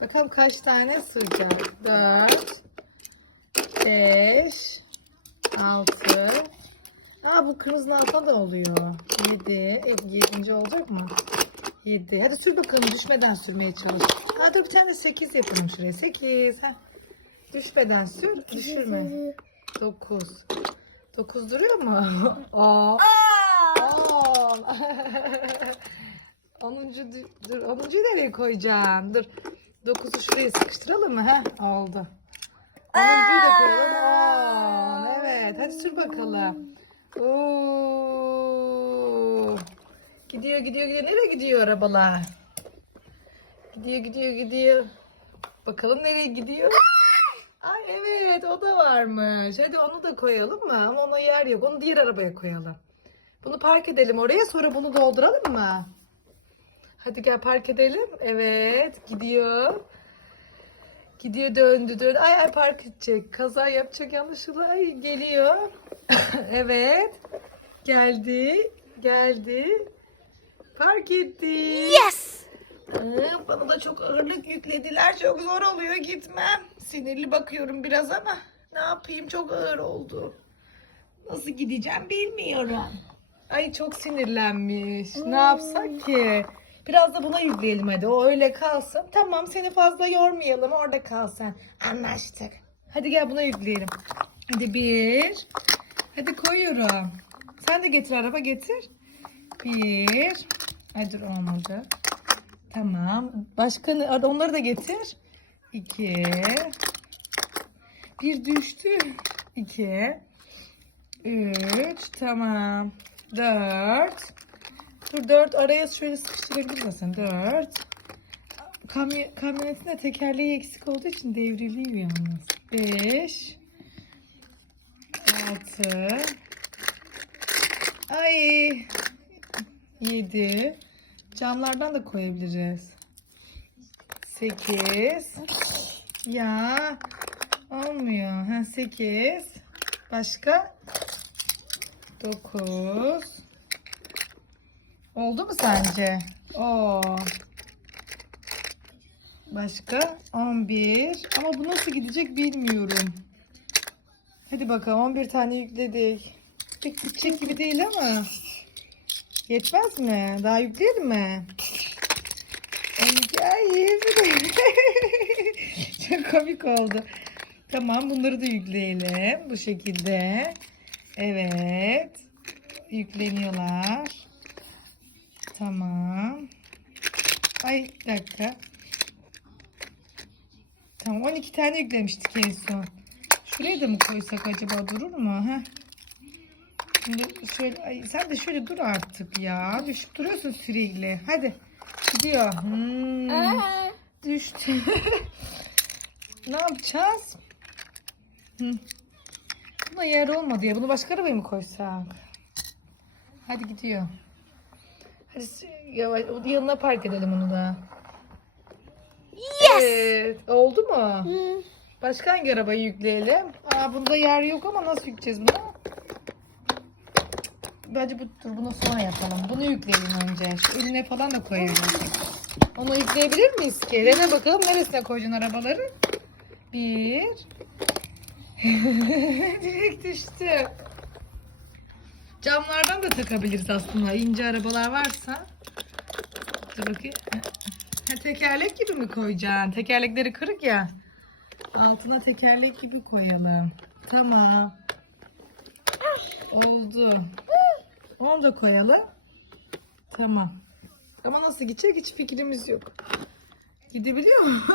Bakalım kaç tane sığacak? 4 5 6 Aa bu kırmızının altında da oluyor. 7 7. olacak mı? 7. Hadi sür bakalım düşmeden sürmeye çalış. Aa dur bir tane de 8 yapalım şuraya. 8. Ha. Düşmeden sür. Düşürme. 9. 9 duruyor mu? Aa. Onuncu dü- dur. Onuncuyu nereye koyacağım? Dur. Dokuzu şuraya sıkıştıralım mı? Heh, oldu. Onuncuyu da koyalım. On. Evet. Hadi sür bakalım. Oo. Gidiyor gidiyor gidiyor. Nereye gidiyor arabalar? Gidiyor gidiyor gidiyor. Bakalım nereye gidiyor? Ay evet o da varmış. Hadi onu da koyalım mı? Ama ona yer yok. Onu diğer arabaya koyalım. Bunu park edelim oraya sonra bunu dolduralım mı? Hadi gel park edelim. Evet gidiyor. Gidiyor döndü döndü. Ay ay park edecek. Kaza yapacak yanlışlıkla. Ay geliyor. evet. Geldi. Geldi. Park etti. Yes. Ee, Bana da çok ağırlık yüklediler. Çok zor oluyor gitmem. Sinirli bakıyorum biraz ama ne yapayım çok ağır oldu. Nasıl gideceğim bilmiyorum. Ay çok sinirlenmiş. Ne yapsak ki? Biraz da buna yükleyelim hadi. O öyle kalsın. Tamam seni fazla yormayalım. Orada kal sen. Anlaştık. Hadi gel buna yükleyelim. Hadi bir. Hadi koyuyorum. Sen de getir araba getir. Bir. Ay dur olmadı. Tamam. Başka Onları da getir. İki. Bir düştü. İki. Üç. Tamam. Dört. Dur dört. Araya şöyle sıkıştırabilir misin? Dört. Kamyon, kamyonetin tekerleği eksik olduğu için devriliyor yalnız. Beş. Altı. Ay. Yedi. Camlardan da koyabiliriz. Sekiz. Ya. Olmuyor. Ha, sekiz. Başka? Dokuz. Oldu mu sence? Oo. Başka? On bir. Ama bu nasıl gidecek bilmiyorum. Hadi bakalım 11 tane yükledik. Pek bitecek gibi değil ama. Yetmez mi? Daha yükleyelim mi? 12 ay Çok komik oldu. Tamam bunları da yükleyelim. Bu şekilde. Evet. Yükleniyorlar. Tamam. Ay bir dakika. Tamam 12 tane yüklemiştik en son. Şuraya da mı koysak acaba durur mu? Heh. Şimdi şöyle, ay sen de şöyle dur artık ya. Düşüp duruyorsun sürekli. Hadi. Gidiyor. Hmm, düştü. ne yapacağız? Hı. Buna yer olmadı ya. Bunu başka arabaya mı koysak? Hadi gidiyor. Hadi yavaş yanına park edelim onu da. Yes. Evet. Oldu mu? Hmm. Başka hangi arabayı yükleyelim? Aa bunda yer yok ama nasıl yükleyeceğiz bunu? Bence bu dur bunu sonra yapalım. Bunu yükleyelim önce. Şu önüne falan da koyalım. Onu yükleyebilir miyiz ki? Rene bakalım neresine koyacaksın arabaları? Bir. Direkt düştü. Camlardan da takabiliriz aslında. İnce arabalar varsa. Dur bakayım. Ha, tekerlek gibi mi koyacaksın? Tekerlekleri kırık ya. Altına tekerlek gibi koyalım. Tamam. Oldu. Onu da koyalım. Tamam. Ama nasıl gidecek hiç fikrimiz yok. Gidebiliyor mu?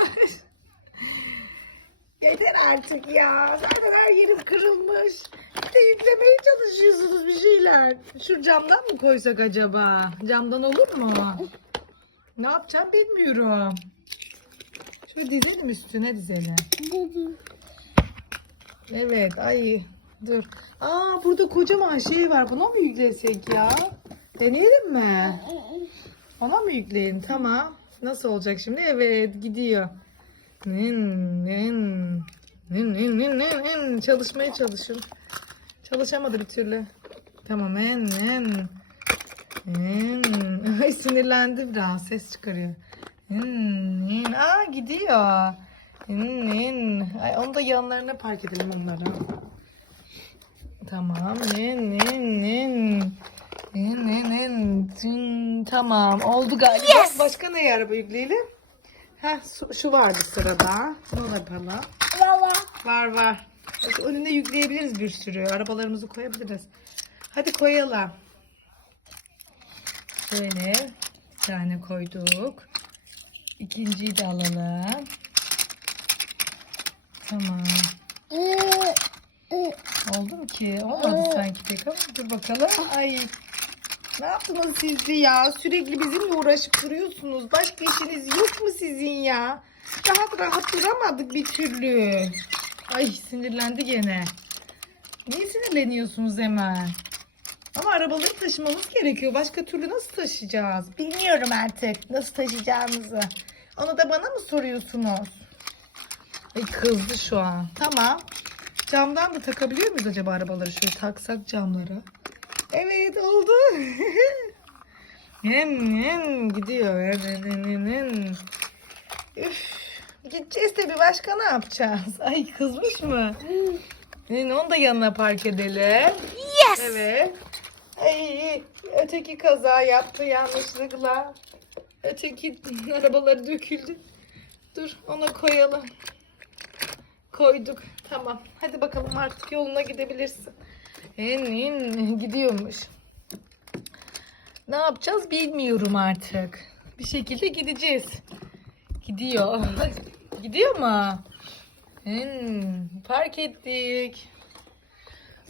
Yeter artık ya. Zaten her yerim kırılmış. Yüklemeye çalışıyorsunuz bir şeyler. Şu camdan mı koysak acaba? Camdan olur mu? Ne yapacağım bilmiyorum. Şöyle dizelim üstüne dizelim. Evet ay dur. Aa burada kocaman şey var. Buna mı yüklesek ya? Deneyelim mi? Ona mı yükleyelim? Tamam. Nasıl olacak şimdi? Evet gidiyor. Nin, nin, nin, nin, nin, nin. Çalışmaya çalışın. Çalışamadı bir türlü. Tamam. Nin, nin. Nin. Ay sinirlendi biraz. Ses çıkarıyor. Hmm, hmm. Aa gidiyor. Hmm, hmm. Ay, onu da yanlarına park edelim onları. Tamam. Nin, nin, nin. Nin, nin, nin. Tın. Tamam. Oldu galiba. Yes. Başka ne araba yükleyelim? Heh, şu, şu vardı sırada. Bunu da yapalım. Baba. Var var. Bak, önüne yükleyebiliriz bir sürü. Arabalarımızı koyabiliriz. Hadi koyalım. Böyle bir tane koyduk. İkinciyi de alalım. Tamam. Oldu mu ki? Olmadı sanki pek ama dur bakalım. Ay. Ne yaptınız siz ya? Sürekli bizimle uğraşıp duruyorsunuz. Başka işiniz yok mu sizin ya? Rahat rahat duramadık bir türlü. Ay sinirlendi gene. Niye sinirleniyorsunuz hemen? Ama arabaları taşımamız gerekiyor. Başka türlü nasıl taşıyacağız? Bilmiyorum artık nasıl taşıyacağımızı. Onu da bana mı soruyorsunuz? Ay kızdı şu an. Tamam. Camdan da takabiliyor muyuz acaba arabaları? Şöyle taksak camlara. Evet oldu. Hem hem gidiyor. Üf. Gideceğiz tabii başka ne yapacağız? Ay kızmış mı? Yani onu da yanına park edelim. Yes. Evet. Ay, öteki kaza yaptı yanlışlıkla. Öteki arabaları döküldü. Dur ona koyalım. Koyduk. Tamam. Hadi bakalım artık yoluna gidebilirsin. En gidiyormuş. Ne yapacağız bilmiyorum artık. Bir şekilde gideceğiz. Gidiyor. Gidiyor mu? Hmm, park ettik.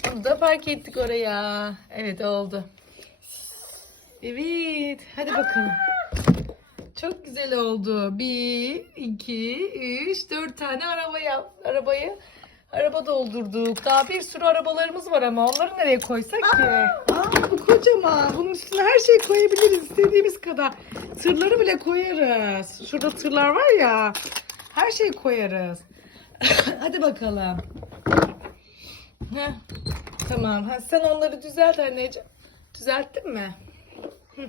Bunu da park ettik oraya. Evet oldu. Evet. Hadi bakalım. Çok güzel oldu. Bir, iki, üç, dört tane araba yap. Arabayı araba doldurduk. Daha bir sürü arabalarımız var ama onları nereye koysak ki? Aa, bu kocaman. Bunun üstüne her şey koyabiliriz istediğimiz kadar. Tırları bile koyarız. Şurada tırlar var ya. Her şeyi koyarız. Hadi bakalım. Heh. Tamam. Ha, sen onları düzelt anneciğim. Düzelttin mi? Hı.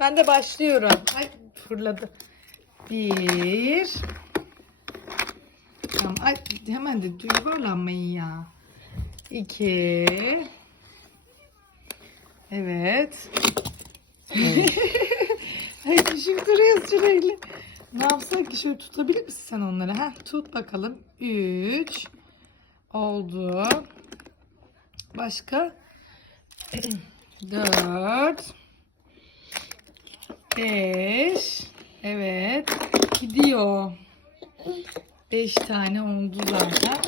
Ben de başlıyorum. Ay fırladı. Bir. Tamam. Ay, hemen de yuvarlanmayın ya. İki. Evet. Ay düşün duruyor sürekli. Ne yapsak ki şöyle tutabilir misin sen onları? Ha, tut bakalım. Üç. Oldu. Başka? Dört. Beş. Evet. Gidiyor. Beş tane oldu zaten.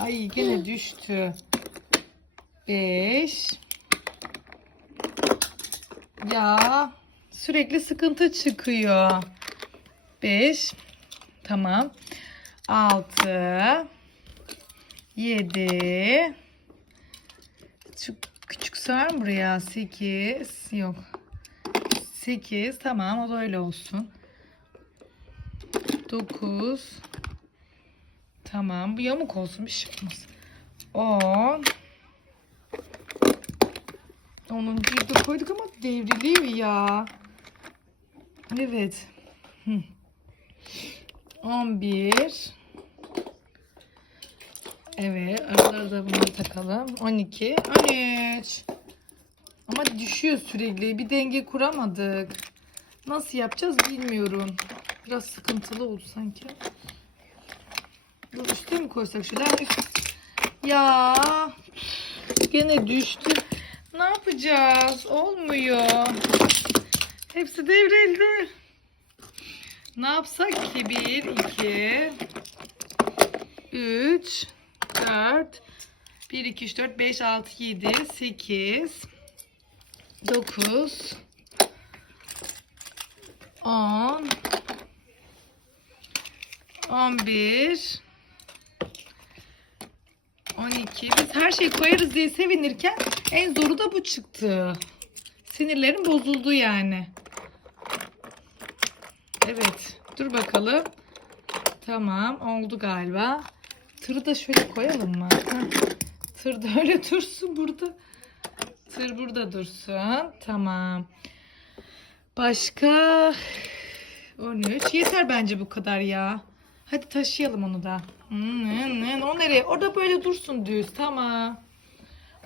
Ay gene düştü. Beş. Ya sürekli sıkıntı çıkıyor. Beş. Tamam. Altı. Yedi. Şu küçük sığar buraya? Sekiz. Yok. Sekiz. Tamam o da öyle olsun. Dokuz. Tamam. Bu yamuk olsun. Bir şey olmaz. On. Onuncuyu da koyduk ama devriliyor ya. Evet. On bir. Evet. Aralara da bunları takalım. 12. 13. Ama düşüyor sürekli. Bir denge kuramadık. Nasıl yapacağız bilmiyorum. Biraz sıkıntılı oldu sanki. Dur üstte mi koysak şöyle? Ya gene düştü. Ne yapacağız? Olmuyor. Hepsi devrildi. Ne yapsak ki? 1, 2, 3, 4, 1, 2, 3, 4, 5, 6, 7, 8, 9, 10, 11, 12. Biz her şeyi koyarız diye sevinirken en zoru da bu çıktı. Sinirlerim bozuldu yani. Evet. Dur bakalım. Tamam. Oldu galiba. Tırı da şöyle koyalım mı? Heh. Tır da öyle dursun burada. Tır burada dursun. Tamam. Başka 13. Yeter bence bu kadar ya. Hadi taşıyalım onu da. Hmm, hmm, hmm. O nereye? Orada böyle dursun düz. Tamam.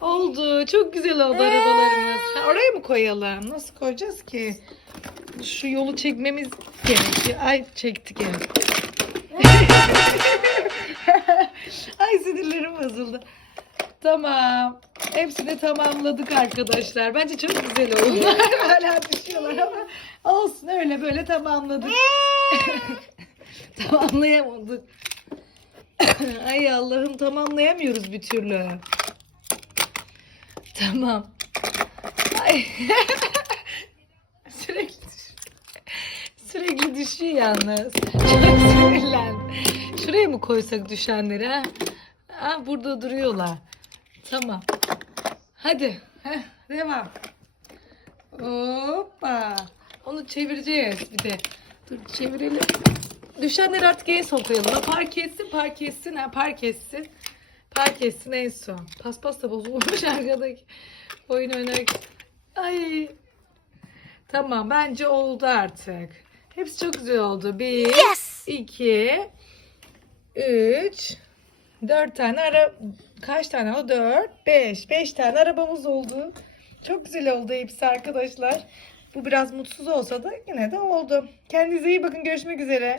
Oldu. Çok güzel oldu arabalarımız. Ha, oraya mı koyalım? Nasıl koyacağız ki? Şu yolu çekmemiz gerekiyor. Ay çektik ya. Ay sinirlerim bozuldu. Tamam. Hepsini tamamladık arkadaşlar. Bence çok güzel oldu. Hala düşüyorlar ama olsun öyle böyle tamamladık. Tamamlayamadık. Ay Allah'ım tamamlayamıyoruz bir türlü. Tamam. Ay. Sürekli Sürekli düşüyor yalnız. Çok sinirlendim. Şuraya mı koysak düşenleri ha? Ha burada duruyorlar. Tamam. Hadi. Heh, devam. Hoppa. Onu çevireceğiz bir de. Dur çevirelim. Düşenleri artık en son koyalım. Ha, park etsin, park etsin. Ha, park etsin. Park etsin en son. Paspas da bozulmuş arkadaki. Oyun oynarken. Ay. Tamam bence oldu artık. Hepsi çok güzel oldu. Bir, Yes. iki, üç, dört tane ara... Kaç tane o? Dört, beş. Beş tane arabamız oldu. Çok güzel oldu hepsi arkadaşlar. Bu biraz mutsuz olsa da yine de oldu. Kendinize iyi bakın. Görüşmek üzere.